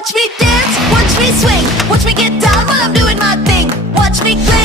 Watch me dance, watch me swing, watch me get down while I'm doing my thing. Watch me clap.